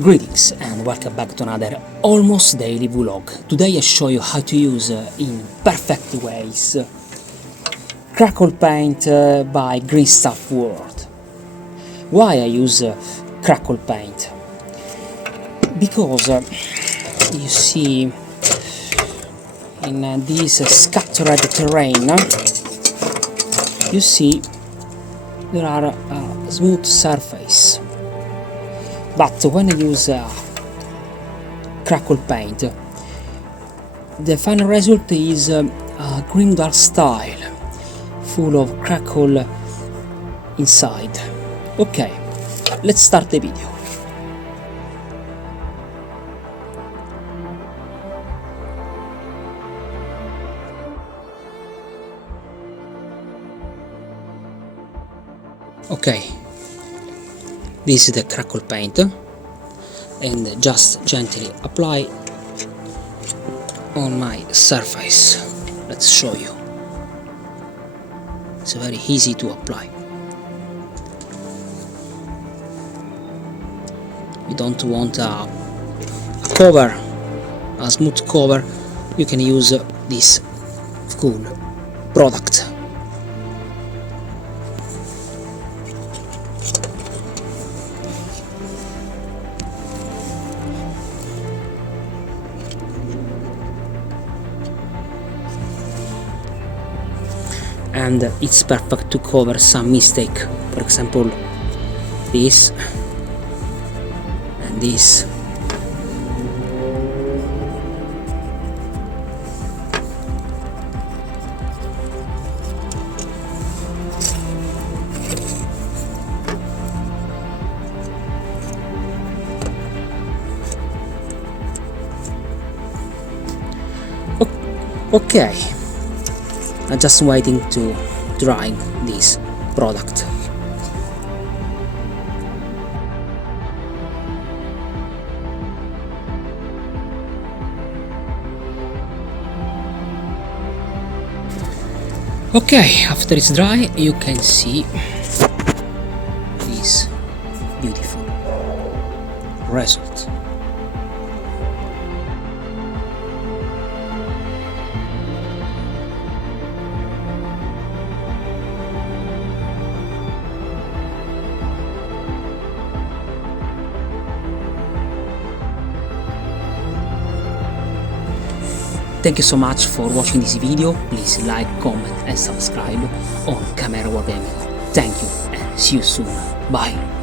Greetings and welcome back to another almost daily vlog. Today I show you how to use in perfect ways Crackle Paint by Green Stuff World. Why I use Crackle Paint? Because you see in this scattered terrain, you see there are a smooth surface. But when I use Crackle Paint, the final result is a green dark style, full of crackle inside. Okay, let's start the video. Okay. This is the Crackle Paint, and just gently apply on my surface. Let's show you. It's very easy to apply. You don't want a cover, a smooth cover. You can use this cool product. And it's perfect to cover some mistake, for example this and this. Okay, I'm just waiting to dry this product. Okay, after it's dry, you can see this beautiful result. Thank you so much for watching this video. Please like, comment and subscribe on Chimera Wargaming. Thank you and see you soon. Bye.